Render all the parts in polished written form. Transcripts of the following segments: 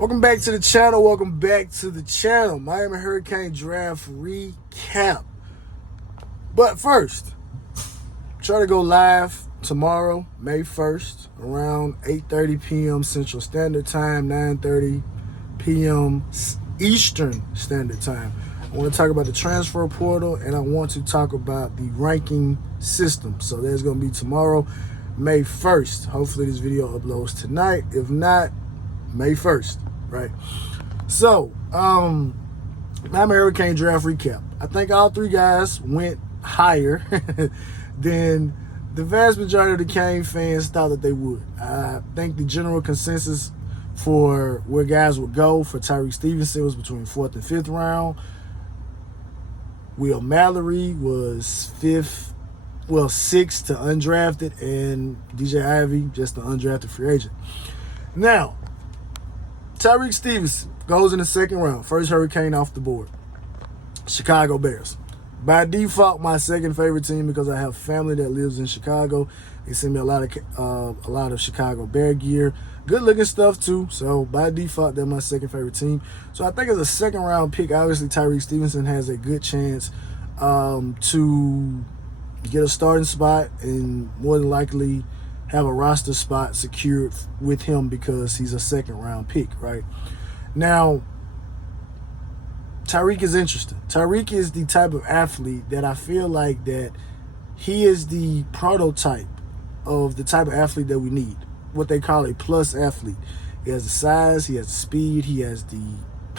Welcome back to the channel. Welcome back to the channel. Miami Hurricane Draft Recap. But first, try to go live tomorrow, May 1st, around 8:30 p.m. Central Standard Time, 9:30 p.m. Eastern Standard Time. I want to talk about the transfer portal, and I want to talk about the ranking system. So there's going to be tomorrow, May 1st. Hopefully this video uploads tonight. If not, May 1st, right? So, Miami Hurricane Draft Recap. I think all three guys went higher than the vast majority of the Cane fans thought that they would. I think the general consensus for where guys would go for Tyrique Stevenson was between 4th and 5th round. Will Mallory was 6th to undrafted, and DJ Ivey just an undrafted free agent. Now, Tyrique Stevenson goes in the 2nd round. First Hurricane off the board. Chicago Bears. By default, my second favorite team because I have family that lives in Chicago. They send me a lot of Chicago Bear gear. Good looking stuff too. So by default, they're my second favorite team. So I think as a 2nd round pick, obviously Tyrique Stevenson has a good chance to get a starting spot and more than likely have a roster spot secured with him because he's a 2nd round pick, right? Now, Tyrique is interesting. Tyrique is the type of athlete that I feel like that he is the prototype of the type of athlete that we need, what they call a plus athlete. He has the size, he has the speed,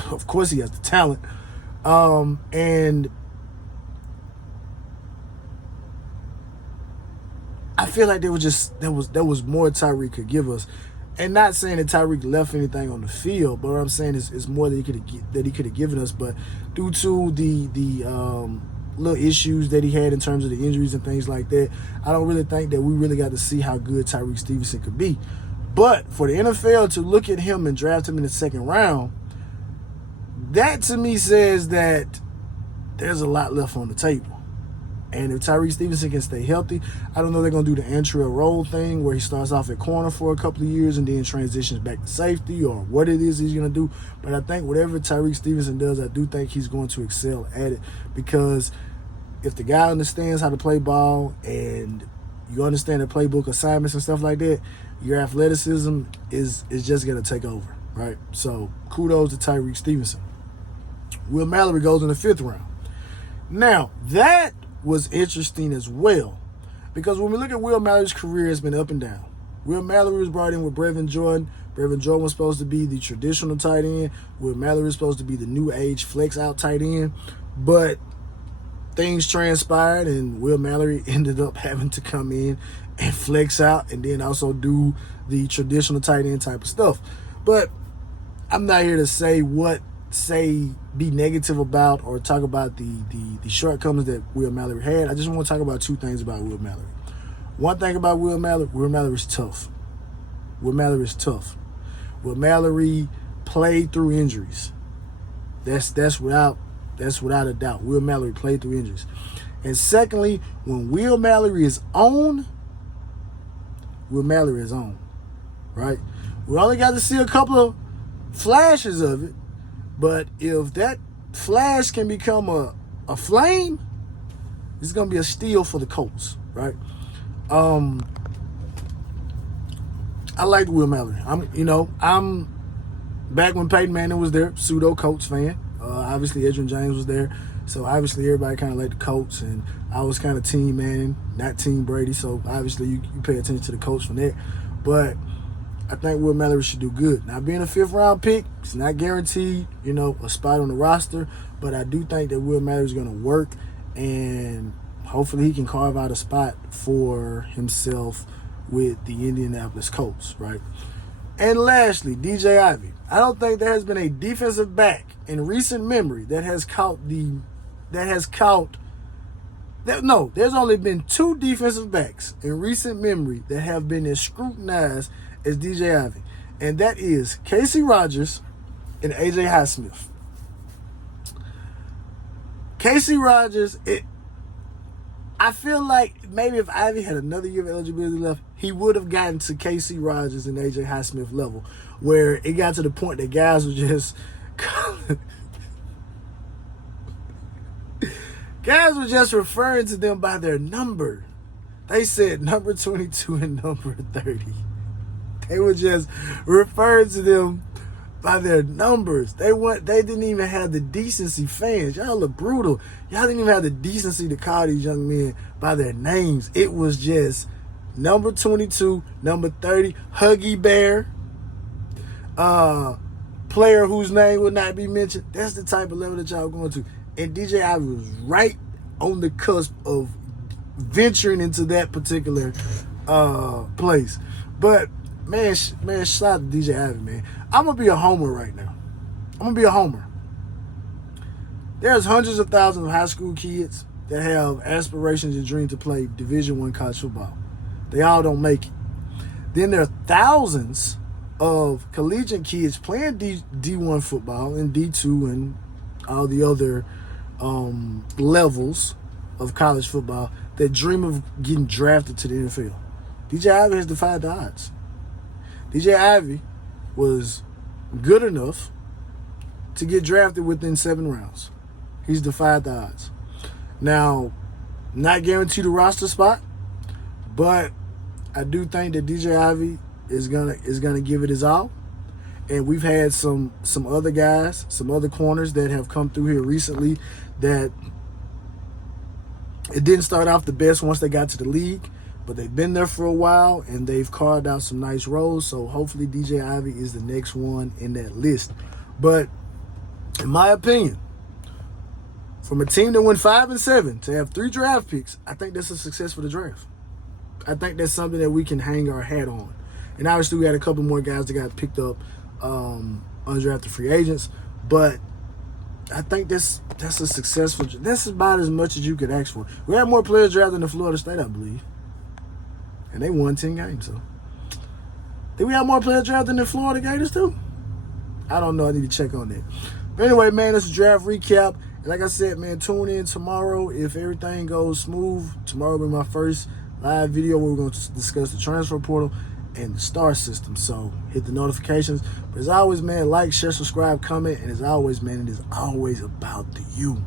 of course he has the talent, and I feel like there was more Tyrique could give us. And not saying that Tyrique left anything on the field, but what I'm saying is more that he could have given us. But due to the little issues that he had in terms of the injuries and things like that, I don't really think that we really got to see how good Tyrique Stevenson could be. But for the NFL to look at him and draft him in the 2nd round, that to me says that there's a lot left on the table. And if Tyrique Stevenson can stay healthy, I don't know if they're going to do the entry role thing where he starts off at corner for a couple of years and then transitions back to safety or what it is he's going to do. But I think whatever Tyrique Stevenson does, I do think he's going to excel at it because if the guy understands how to play ball and you understand the playbook assignments and stuff like that, your athleticism is just going to take over, right? So kudos to Tyrique Stevenson. Will Mallory goes in the 5th round. Now, that was interesting as well because when we look at Will Mallory's career, it's been up and down. Will Mallory was brought in with Brevin Jordan. Brevin Jordan was supposed to be the traditional tight end. Will Mallory was supposed to be the new age flex out tight end, but things transpired and Will Mallory ended up having to come in and flex out and then also do the traditional tight end type of stuff. But I'm not here to be negative about or talk about the shortcomings that Will Mallory had. I just want to talk about 2 things about Will Mallory. One thing about Will Mallory is tough. Will Mallory is tough. Will Mallory played through injuries. That's without a doubt. Will Mallory played through injuries. And secondly, when Will Mallory is on, Will Mallory is on, right? We only got to see a couple of flashes of it. But if that flash can become a flame, it's going to be a steal for the Colts, right? I liked Will Mallory. I'm back when Peyton Manning was there, pseudo Colts fan. Obviously, Edgerrin James was there. So, obviously, everybody kind of liked the Colts. And I was kind of team Manning, not team Brady. So, obviously, you pay attention to the Colts from there. But I think Will Mallory should do good. Now, being a 5th round pick, it's not guaranteed, a spot on the roster, but I do think that Will Mallory is going to work, and hopefully he can carve out a spot for himself with the Indianapolis Colts, right? And lastly, DJ Ivey. I don't think there has been a defensive back in recent memory there's only been 2 defensive backs in recent memory that have been as scrutinized as DJ Ivey, and that is Casey Rogers and AJ Highsmith. Casey Rogers, I feel like maybe if Ivy had another year of eligibility left, he would have gotten to KC Rogers and AJ Highsmith level, where it got to the point that guys were just guys were just referring to them by their number. They said number 22 and number 30. They were just referring to them by their numbers. They didn't even have the decency, fans. Y'all are brutal. Y'all didn't even have the decency to call these young men by their names. It was just number 22, number 30, Huggy Bear, player whose name would not be mentioned. That's the type of level that y'all going to. And DJ Ivy was right on the cusp of venturing into that particular place. But man, shout out to DJ Ivy, man. I'm gonna be a homer right now. I'm gonna be a homer. There's hundreds of thousands of high school kids that have aspirations and dreams to play Division I college football. They all don't make it. Then there are thousands of collegiate kids playing D1 football and D2 and all the other levels of college football that dream of getting drafted to the NFL. DJ Ivy has defied the odds. DJ Ivy was good enough to get drafted within 7 rounds. He's defied the odds. Now, not guaranteed a roster spot, but I do think that DJ Ivy is gonna give it his all. And we've had some other guys, some other corners that have come through here recently that it didn't start off the best once they got to the league, but they've been there for a while and they've carved out some nice roles. So hopefully DJ Ivy is the next one in that list. But in my opinion, from a team that went 5-7 to have 3 draft picks, I think that's a success for the draft. I think that's something that we can hang our hat on. And obviously we had a couple more guys that got picked up undrafted free agents, but I think that's a successful. That's about as much as you could ask for. We had more players drafted than Florida State, I believe, and they won 10 games. So, did we have more players drafted than Florida Gators too? I don't know. I need to check on that. But anyway, man, this is a draft recap. And like I said, man, tune in tomorrow if everything goes smooth. Tomorrow will be my first live video where we're going to discuss the transfer portal and the star system. So hit the notifications. But as always, man, like, share, subscribe, comment. And as always, man, it is always about the you.